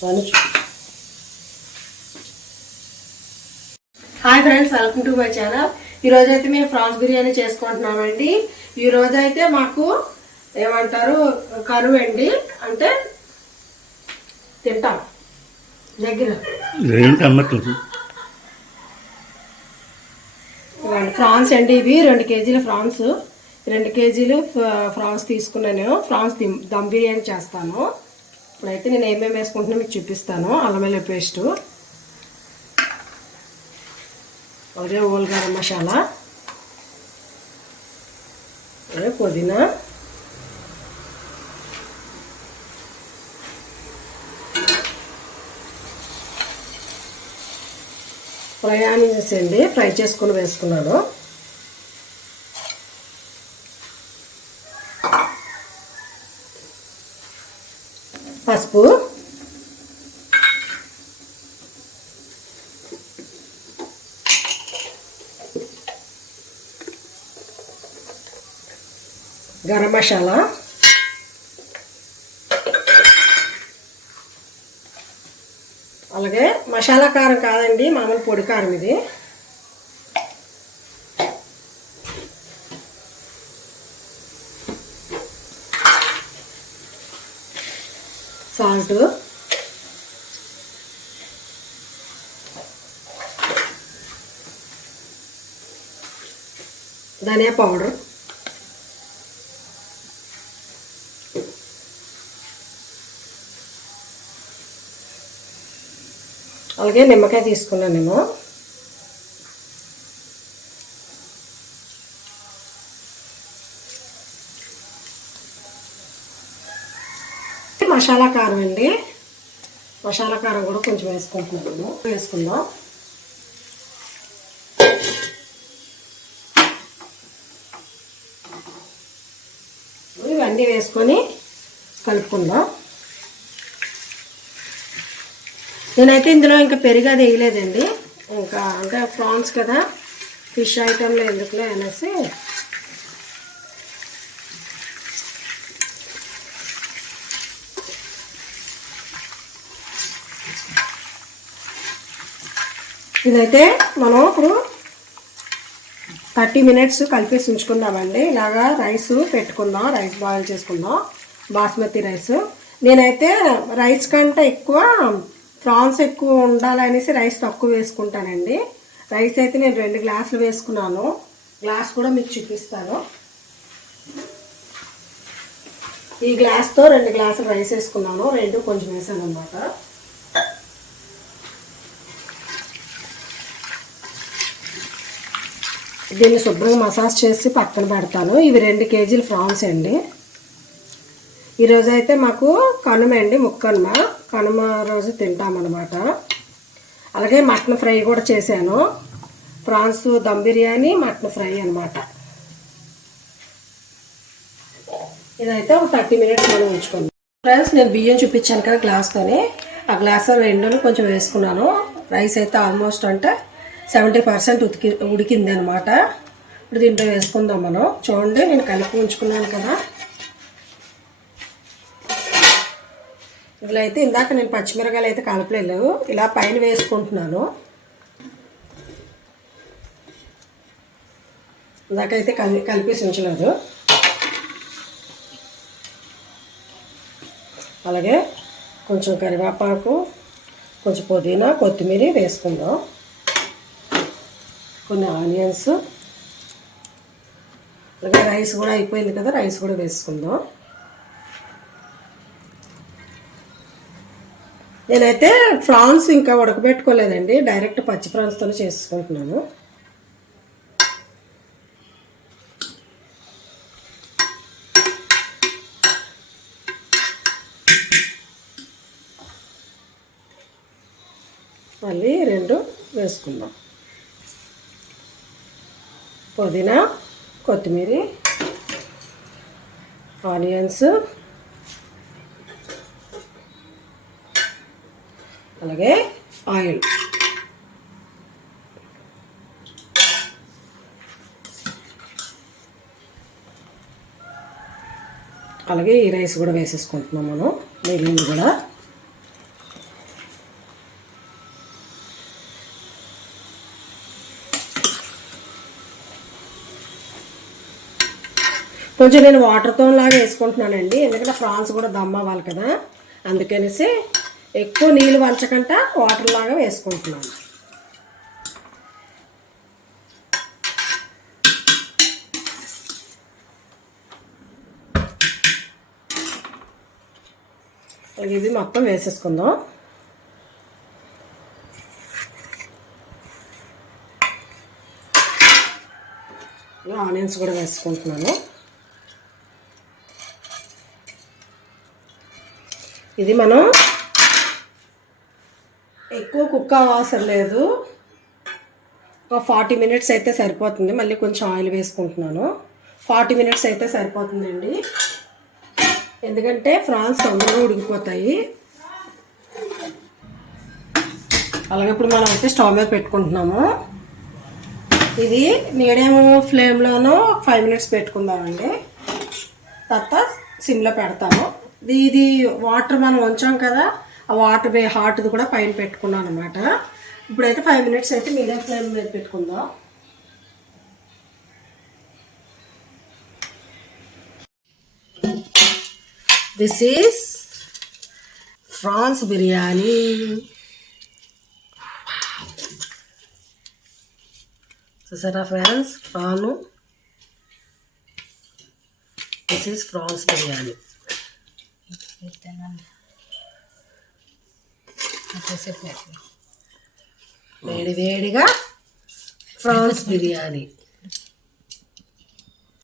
Hi friends, welcome to my channel. ఈరోజు అయితే మేము ఫ్రాన్స్ బిర్యానీ చేసుకుంటున్నామండి. ఈరోజు అయితే మాకు ఏమంటారు కరువండి, అంటే తింటాం దగ్గర ఫ్రాన్స్ అండి. ఇవి 2 కేజీల ఫ్రాన్స్, 2 కేజీలు ఫ్రాన్స్ తీసుకున్నాను. ఫ్రాన్స్ దమ్ బిర్యానీ చేస్తాను. ఇప్పుడైతే నేను ఏమేమి వేసుకుంటున్నా మీకు చూపిస్తాను. అల్లం వెల్లుల్లి పేస్టు, అదే హోల్ గరం మసాలా, అదే పుదీనా, ఫ్రై ఆనియన్స్ అండి, ఫ్రై చేసుకుని వేసుకున్నాను. పసుపు, గరం మసాలా, అలాగే మసాలా కారం కాదండి, మామూలు పొడి కారం ఇది. సాల్ట్, ధనియా పౌడర్, అలాగే నిమ్మకాయ తీసుకున్నాను నేను. మసాలా కారం అండి, మసాలా కారం కూడా కొంచెం వేసుకుంటున్నాను. వేసుకుందాం. ఇవన్నీ వేసుకొని కలుపుకుందాం. నేనైతే ఇందులో ఇంకా పెరుగు అది వేయలేదండి. ఇంకా అంటే ప్రాన్స్ కదా, ఫిష్ ఐటెంలో ఎందుకులే అనేసి ఇదైతే మనం ఇప్పుడు 30 మినిట్స్ కలిపేసి ఉంచుకుందామండి. ఇలాగా రైస్ పెట్టుకుందాం, రైస్ బాయిల్ చేసుకుందాం, బాస్మతి రైస్. నేనైతే రైస్ కంటే ఎక్కువ ప్రాన్స్ ఎక్కువ ఉండాలనేసి రైస్ తక్కువ వేసుకుంటానండి. రైస్ అయితే నేను 2 గ్లాసులు వేసుకున్నాను. గ్లాస్ కూడా మీకు చూపిస్తాను. ఈ గ్లాస్తో 2 గ్లాసులు రైస్ వేసుకున్నాను. 2 కొంచెం వేసాను అన్నమాట. దీన్ని శుభ్రంగా మసాజ్ చేసి పక్కన పెడతాను. ఇవి 2 కేజీలు ఫ్రాన్స్ అండి. ఈరోజు అయితే మాకు కనుమ అండి, ముక్కనుమ. కనుమ రోజు తింటామన్నమాట. అలాగే మటన్ ఫ్రై కూడా చేశాను. Prawns dum biryani, mutton fry అనమాట. ఇదైతే ఒక 30 మినిట్స్ మనం ఉంచుకుందాం. ఫ్రెండ్స్, నేను బియ్యం చూపించాను కదా గ్లాస్తోని, ఆ గ్లాస్ 2 కొంచెం వేసుకున్నాను. రైస్ అయితే ఆల్మోస్ట్ అంటే 70% ఉడికింది అనమాట. ఇప్పుడు దీంట్లో వేసుకుందాం మనం. చూడండి, నేను కలిపి ఉంచుకున్నాను కదా. ఇందులో అయితే ఇందాక నేను పచ్చిమిరకాయలు అయితే కలపలేదు, ఇలా పైన వేసుకుంటున్నాను. ఇందాకైతే కలిపేసి ఉంచలేదు. అలాగే కొంచెం కరివేపాకు, కొంచెం పుదీనా, కొత్తిమీర వేసుకుందాం. కొన్ని ఆనియన్స్, అలాగే రైస్ కూడా అయిపోయింది కదా, రైస్ కూడా వేసుకుందాం. నేనైతే ఫ్రాన్స్ ఇంకా ఉడకబెట్టుకోలేదండి, డైరెక్ట్ పచ్చి ఫ్రాన్స్తో చేసుకుంటున్నాను. మళ్ళీ 2 వేసుకుందాం. పుదీనా, కొత్తిమీర, ఆనియన్స్, అలాగే ఆయిల్. అలాగే ఈ రైస్ కూడా వేసేసుకుంటున్నాం మనం, మిగిలింది కూడా. కొంచెం నేను వాటర్తో లాగా వేసుకుంటున్నానండి, ఎందుకంటే ఫ్రాన్స్ కూడా దమ్ అవ్వాలి కదా, అందుకనేసి ఎక్కువ నీళ్ళు వంచకుండా వాటర్ లాగా వేసుకుంటున్నాను. ఇది మొత్తం వేసేసుకుందాం. ఆనియన్స్ కూడా వేసుకుంటున్నాను. ఇది మనం ఎక్కువ కుక్ అవసరం లేదు, ఒక 40 మినిట్స్ అయితే సరిపోతుంది. మళ్ళీ కొంచెం ఆయిల్ వేసుకుంటున్నాను. 40 మినిట్స్ అయితే సరిపోతుందండి, ఎందుకంటే ఫ్రాన్స్ తొందరగా ఉడికిపోతాయి. అలాగే ఇప్పుడు మనం అయితే స్టవ్ మీద పెట్టుకుంటున్నాము. ఇది మీడియం ఫ్లేమ్లోనూ 5 మినిట్స్ పెట్టుకుందామండి, తర్వాత సిమ్లో పెడతాము. ఇది వాటర్ మనం ఉంచాం కదా, ఆ వాటర్ హాట్ది కూడా పైన పెట్టుకున్నాం అనమాట. ఇప్పుడైతే 5 మినిట్స్ అయితే మీడియం ఫ్లేమ్ మీద పెట్టుకుందాం. This is prawns biryani. చూసారా friends, this is prawns biryani. వేడి వేడిగా ఫ్రాన్స్ బిర్యానీ.